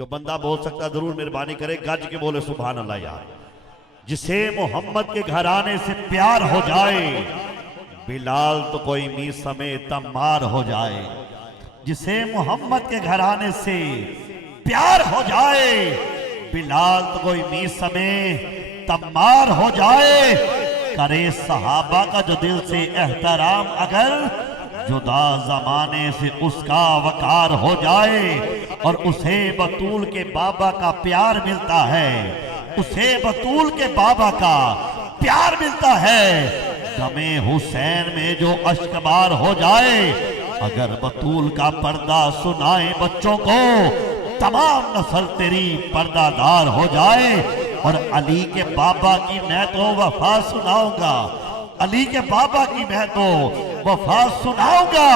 جو بندہ بول سکتا ضرور مہربانی کرے گج کے بولے سبحان اللہ یار. جسے محمد کے گھرانے سے پیار ہو جائے بلال تو کوئی می سمیت تمار ہو جائے. جسے محمد کے گھرانے سے پیار ہو جائے بلال تو کوئی می سمیت تمار ہو جائے. کرے صحابہ کا جو دل سے احترام اگر جدا زمانے سے اس کا وقار ہو جائے. اور اسے بطول کے بابا کا پیار ملتا ہے, اسے بطول کے بابا کا پیار ملتا ہے. غم حسین میں جو اشکبار ہو جائے اگر بطول کا پردہ سنائے بچوں کو تمام نسل تیری پردہ دار ہو جائے. اور علی کے بابا کی میں تو وفا سناؤں گا, علی کے بابا کی میں تو وفا سناؤں گا.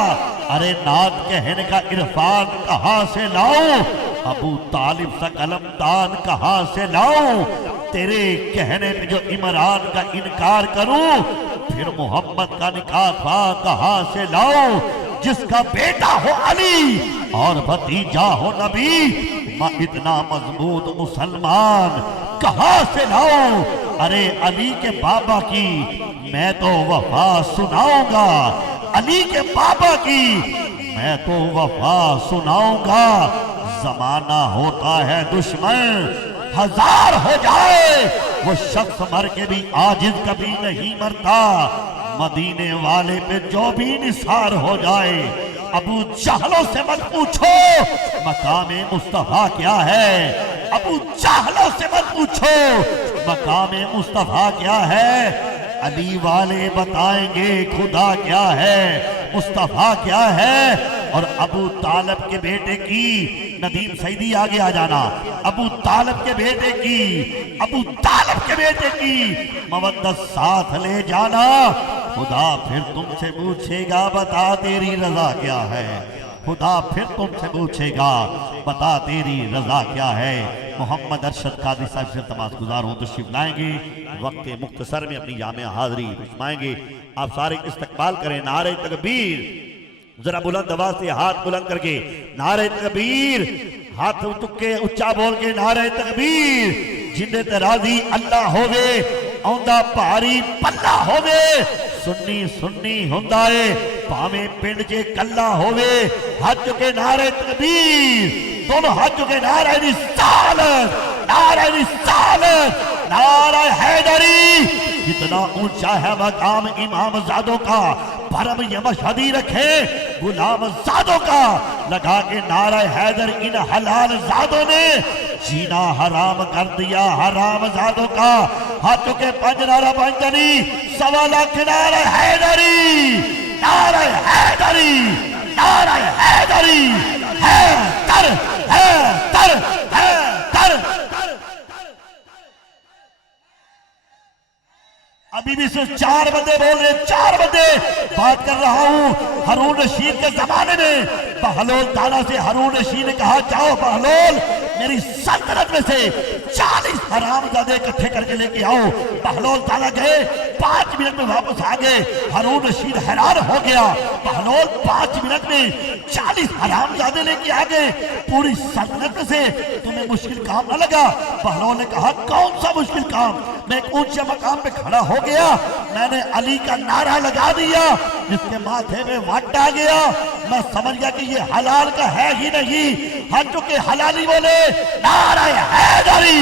ارے نعت کہنے کا عرفان کہاں سے لاؤں, ابو طالب سا قلمدان کہاں سے لاؤں. تیرے کہنے پہ جو عمران کا انکار کروں پھر محمد کا نکاح کہاں سے لاؤں. جس کا بیٹا ہو علی اور بھتیجا ہو نبی میں اتنا مضبوط مسلمان کہاں سے لاؤں. ارے علی کے بابا کی میں تو وفا سناؤں گا, علی کے بابا کی میں تو وفا سناؤں گا. زمانہ ہوتا ہے دشمن ہزار ہو جائے وہ شخص مر کے بھی عاجز کبھی نہیں مرتا. مدینے والے پہ جو بھی نثار ہو جائے ابو جہلوں سے مت پوچھو مقام مصطفیٰ کیا ہے, ابو جہلوں سے مت پوچھو مقام مصطفیٰ کیا ہے. علی والے بتائیں گے خدا کیا ہے, مصطفیٰ کیا ہے. اور ابو طالب کے بیٹے کی ندیم سیدی آگے آ جانا, ابو طالب کے بیٹے کی, ابو طالب کے بیٹے کی مودت ساتھ لے جانا. خدا پھر تم سے پوچھے گا بتا تیری رضا کیا ہے, خدا پھر تم سے پوچھے گا بتا تیری رضا کیا ہے. محمد ارشد قادری صاحب سے تماس گزار ہوں تشریف لائیں گے, وقت مختصر میں اپنی جامع حاضری فرمائیں گے. آپ سارے استقبال کریں. نعرہ تکبیر, ذرا بلند آواز سے ہاتھ بلند کر کے نعرہ تکبیر, ہاتھ چکے اچھا بول کے نعرہ تکبیر. جندے تراضی اللہ ہووے آندا پہاری پلہ ہووے, سنی سنی ہندائے پاویں پنڈ جے کلہ ہووے. ہاتھ چکے نعرہ تکبیر, دونوں ہاتھ چکے نعرہ رسالت, نعرہ رسالت, نعرہ حیدری. جتنا اونچا ہے مقام امام زادوں کا بھرم یہ مشہدی رکھے غلام زادوں کا. لگا کے نعرہ حیدر ان حلال زادوں نے جینا حرام کر دیا حرام زادوں کا. ہاتھوں کے پنج نعرہ پنجنی 1.25 لاکھ نعرہ حیدری, نعرہ حیدری, نعرہ حیدری, حیدر حیدر حیدر. ابھی بھی صرف 4 بندے بول رہے, 4 بندے بات کر رہا ہوں. ہارون رشید کے زمانے میں بہلول تانا سے ہارون رشید نے کہا جاؤ بہلول میری سلطنت میں سے 40 حرام زادے اکٹھے کر کے لے کے آؤ. بہلول تانا گئے, 5 منٹ میں واپس آ گئے. ہارون رشید حیران ہو گیا, بہلول 5 منٹ میں 40 حرام زادے لے کے آ گئے پوری سلطنت میں سے, تمہیں مشکل کام نہ لگا؟ بہلول نے کہا کون سا مشکل کام, میں ایک اونچے مقام پہ کھڑا ہو گیا, میں نے علی کا نعرہ لگا دیا, جس کے ماتھے میں وٹ آ گیا, میں سمجھ گیا کہ یہ حلال کا ہے ہی نہیں. ہاتھوں کے حلالی بولے نعرہ حیدری,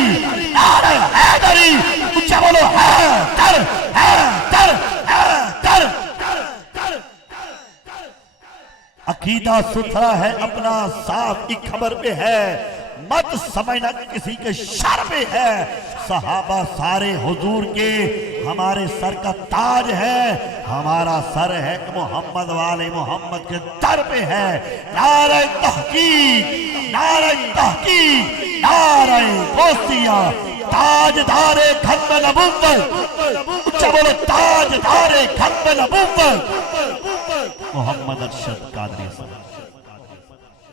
نعرہ حیدری, اونچا بولو حیدر حیدر حیدر. عقیدہ ستھرا ہے اپنا صاف کی خبر پہ ہے, مت سمجھنا کہ کسی کے شر پہ ہے. صحابہ سارے حضور کے ہمارے سر کا تاج ہے, ہمارا سر ہے کہ محمد والے محمد کے در پہ ہے. نعرہ تحقیق, نعرہ تحقیق, نعرہ غوثیہ, تاجدار ختم نبوت, اچھا بولو تاجدار ختم نبوت محمد ارشد قادری صاحب.